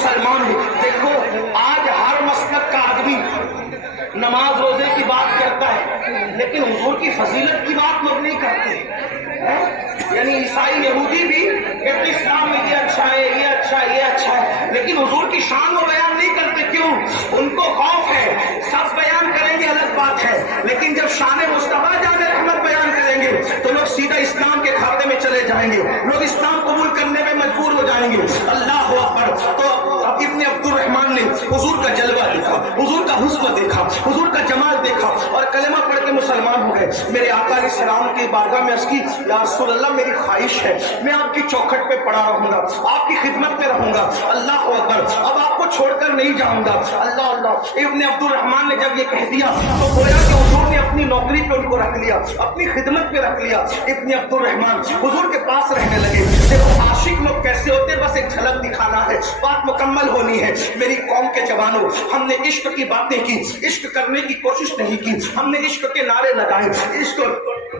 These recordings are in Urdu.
مسلمان ہے. دیکھو آج ہر مسلک کا آدمی نماز روزے کی بات کرتا ہے لیکن حضور کی فضیلت کی بات لوگ نہیں کرتے. یعنی عیسائی یہودی بھی کہتے اسلام میں یہ اچھا ہے یہ اچھا ہے یہ اچھا ہے لیکن حضور کی شان و بیان نہیں کرتے. کیوں؟ ان کو خوف ہے. سب بیان کریں گے الگ بات ہے لیکن جب شان مصطفیٰ جان رحمت بیان کریں گے تو لوگ سیدھا اسلام کے کھاتے میں چلے جائیں گے. لوگ اسلام قبول کرنے میں مجبور ہو جائیں گے. اللہ اکبر. تو ابن عبد الرحمن نے حضور کا جلوہ دیکھا, حضور کا حسن دیکھا, حضور کا جمال دیکھا اور کلمہ پڑھ کے مسلمان ہو گئے. میرے آقا علیہ السلام کی بارگاہ میں عرض کی یا رسول اللہ میری خواہش ہے میں آپ کی چوکھٹ پہ پڑا رہوں گا, آپ کی خدمت میں رہوں گا. اللہ اکبر. اب آپ کو چھوڑ کر نہیں جاؤں گا. اللہ اللہ. ابن عبد الرحمن نے جب یہ کہہ دیا تو گویا کہ حضور نے اپنی نوکری پہ ان کو رکھ لیا, اپنی خدمت پہ رکھ لیا. ابن عبد الرحمن حضور کے پاس رہنے لگے. دیکھو عاشق لوگ کیسے ہوتے, بس ایک جھلک دکھانا ہے, بات مکمل ہونی ہے. میری قوم کے جوانوں, ہم نے عشق کی باتیں کی, عشق کرنے کی کوشش نہیں کی. ہم نے عشق کے نعرے لگائے, عشق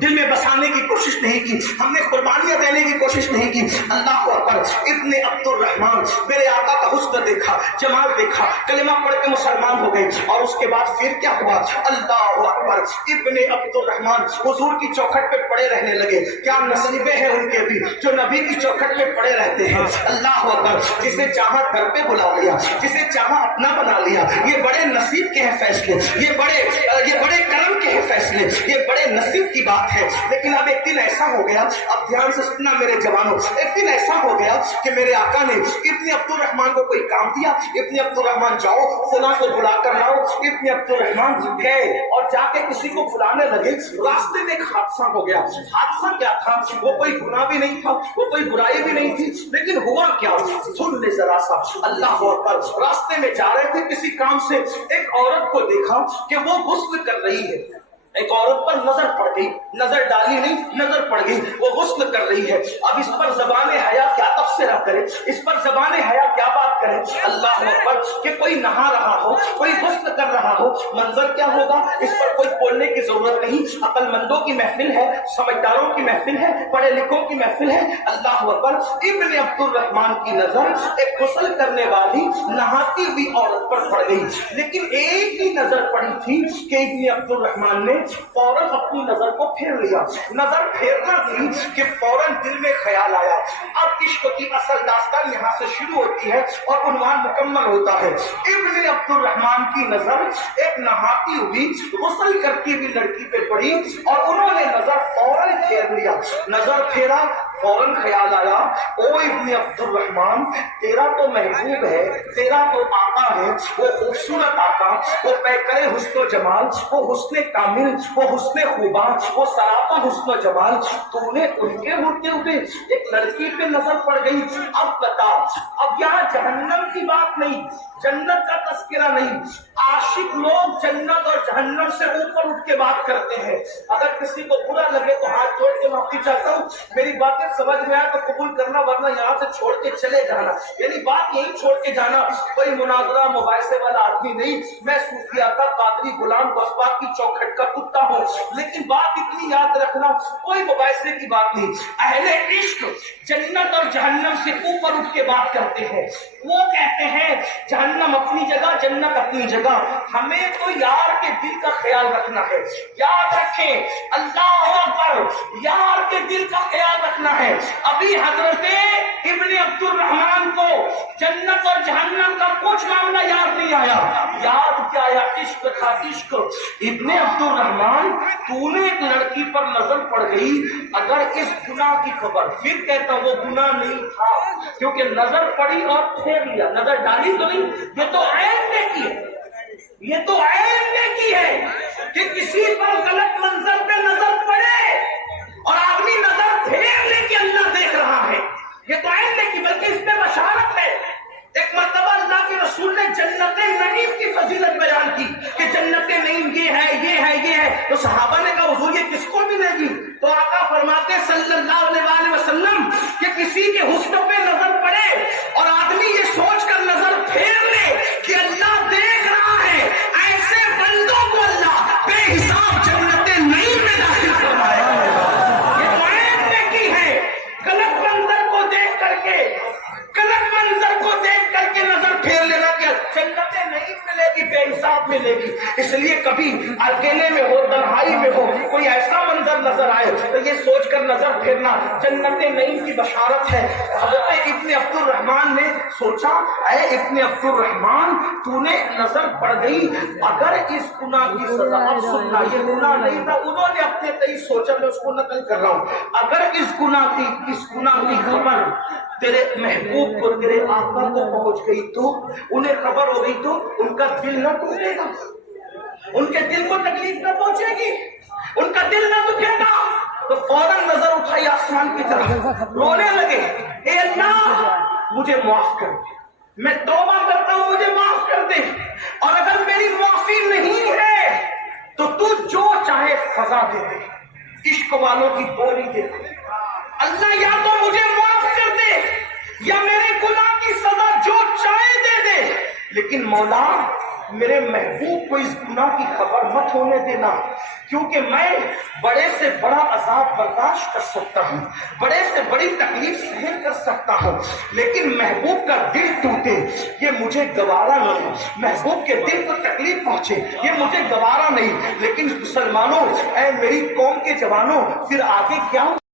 دل میں بسانے کی کوشش نہیں کی, ہم نے قربانیاں دینے کی کوشش نہیں کی. اللہ اکبر. ابن عبد الرحمن میرے آقا کا حسن دیکھا, جمال دیکھا, کلمہ پڑھ کے مسلمان ہو گئے. اور اس کے بعد پھر کیا ہوا؟ اللہ اکبر. ابن عبد الرحمن حضور کی چوکھٹ پہ پڑے رہنے لگے. کیا نصیبیں ہیں ان کے بھی جو نبی کی چوکھٹ پہ پڑے رہتے ہیں. اللہ اکبر. جسے چاہا گھر پہ بلا لیا, جسے چاہا اپنا بنا لیا. یہ بڑے نصیب کے ہیں فیصلے, یہ بڑے کرم کے ہیں فیصلے, یہ بڑے نصیب کی بات ہے. لیکن اب ایک دن ایسا ہو گیا, اب دھیان سے سننا میرے جوانوں, ایک دن ایسا ہو گیا کہ میرے آقا نے ابن عبد الرحمن کو کوئی کام دیا. ابن عبد الرحمن جاؤ فلاں کو بلا کر لاؤ. ابن عبد الرحمن گئے اور جا کے کسی کو بلانے لگے. راستے میں ایک حادثہ ہو گیا. حادثہ کیا تھا؟ وہ کوئی گناہ بھی نہیں تھا, وہ کوئی برائی بھی نہیں تھی, لیکن ہوا کیا؟ سن لے ذرا سا. اللہ اکبر. راستے میں جا رہے تھے کسی کام سے, ایک عورت کو دیکھا کہ وہ غسل کر رہی ہے. ایک عورت پر نظر پڑ گئی, نظر ڈالی نہیں, نظر پڑ گئی, وہ غسل کر رہی ہے. اب اس پر زبان حیا کیا تبصرہ کرے, اس پر زبان حیا کیا بات کرے. اللہ اکبر. کہ کوئی نہا رہا ہو, کوئی غسل کر رہا ہو, منظر کیا ہوگا. اس پر کوئی بولنے کی ضرورت نہیں. عقل مندوں کی محفل ہے, سمجھداروں کی محفل ہے, پڑھے لکھوں کی محفل ہے. اللہ اکبر. ابن عبد الرحمن کی نظر ایک غسل کرنے والی نہاتی ہوئی عورت پر پڑ گئی. لیکن ایک ہی نظر پڑی تھی کہ ابن عبد الرحمن نے فوراً اپنی نظر کو پھیر لیا. نظر پھیرنا تھی کہ فوراً دل میں خیال آیا. اب عشق کی اصل داستان یہاں سے شروع ہوتی ہے اور عنوان مکمل ہوتا ہے. ابن عبد الرحمن کی نظر ایک نہاتی ہوئی غسل کرتی ہوئی لڑکی پہ پڑی اور انہوں نے نظر فوراً پھیر لیا. نظر پھیرا, فوراً خیال آیا, او ابن عبد الرحمن تیرا تو محبوب ہے, تیرا تو آقا ہے, وہ خوبصورت آقا, وہ پیکر حسن و جمال, وہ حسن کامل, وہ حسن خوباں, وہ سراپا حسن و جمال, تو نے ان کے ہوتے ہوئے ایک لڑکی پہ نظر پڑ گئی. اب بتا, اب یہاں جہنم کی بات نہیں, جنت کا تذکرہ نہیں. عاشق لوگ جنت اور جہنم سے اوپر اٹھ کے بات کرتے ہیں. اگر کسی کو برا لگے تو ہاتھ جوڑ کے معافی چاہتا ہوں, میری باتیں سمجھ میں آئے تو قبول کرنا, ورنہ یہاں سے چھوڑ کے چلے جانا. یعنی بات یہی چھوڑ کے جانا, کوئی مناظرہ مباحثے والا آدمی نہیں. میں صوفیہ کا قادری غلام بسپا کی چوکھٹ کا کتا ہوں, لیکن بات اتنی یاد رکھنا, کوئی مباحثے کی بات نہیں. اہل عشق جنت اور جہنم سے اوپر اٹھ کے بات کرتے ہیں. وہ کہتے ہیں جہنم اپنی جگہ, جنت اپنی جگہ. ہمیں تو یار کے دل کا خیال رکھنا ہے. یاد رکھیں, اللہ اکبر, یار کے دل کا خیال رکھنا ہے. ابھی حضرت ابن عبد الرحمن کو جنت اور جہنم کا کچھ معاملہ یاد نہیں آیا. یاد کیا آیا؟ عشق تھا, عشق. ابن عبد الرحمن تو نے ایک لڑکی پر نظر پڑ گئی, اگر اس گناہ کی خبر, پھر کہتا وہ گناہ نہیں تھا کیونکہ نظر پڑی اور پھیر لیا, نظر ڈالی تو نہیں. یہ تو عین نیکی ہے, یہ تو عین نیکی ہے کہ کسی پر غلط منظر پہ نظر پڑے اور آدمی نظر پھیر لے کہ اللہ دیکھ رہا ہے. یہ تو عین نیکی, بلکہ اس پہ بشارت ہے. ایک مرتبہ اللہ کے رسول نے جنت نعیم کی فضیلت بیان کی کہ جنت نعیم یہ ہے, یہ ہے, یہ ہے. تو صحابہ نے کہا حضور یہ کس کو ملے گی؟ تو آقا فرماتے صلی اللہ علیہ وسلم کہ کسی کے حسن پہ نظر پڑے اور آدمی یہ سوچ کر نظر پھیر لے کہ اللہ دیکھ رہا ہے, ایسے بندوں کو اللہ بے حساب جنت نعیم میں داخل فرمائے. یہ تو عین نیکی ہے. غلط منظر کو دیکھ کر کے, غلط منظر کو دیکھ کر کے نظر ایسا منظر نظر آئے تو یہ سوچ کر نظر پھیرنا جنت نعیم کی بشارت ہے۔ حضرت ابن عبد الرحمن نے سوچا اے ابن عبد الرحمن تو نے نظر پڑ گئی، اگر اس گناہ کی سزا، اب سننا یہ گناہ نہیں تھا، انہوں نے اپنے تئیں سوچا، میں اس کو نقل کر رہا ہوں، اگر اس گناہ کی خبر تیرے محبوب کو، تیرے آقا کو پہنچ گئی تو، انہیں خبر ہو گئی تو ان کا دل نہ ٹوٹے گا، ان کے دل کو تکلیف نہ پہنچے گی، ان کا دل نہ دکھے گا، تو فوراً نظر اٹھائی آسمان کی طرف، رونے لگے اے اللہ مجھے معاف کر دے، میں توبہ کرتا ہوں مجھے معاف کر دے، اور اگر میری معافی نہیں ہے تو تو جو چاہے سزا دے دے، عشق والوں کی بولی دے دے، اللہ یا تو مجھے معاف کر دے یا میرے گناہ کی سزا جو چاہے دے دے، لیکن مولا میرے محبوب کو اس گناہ کی خبر مت ہونے دینا، کیونکہ میں بڑے سے بڑا عذاب برداشت کر سکتا ہوں، بڑے سے بڑی تکلیف سہن کر سکتا ہوں، لیکن محبوب کا دل ٹوٹے یہ مجھے گوارا نہیں، محبوب کے دل کو تکلیف پہنچے یہ مجھے گوارا نہیں۔ لیکن مسلمانوں، اے میری قوم کے جوانوں، پھر آگے کیا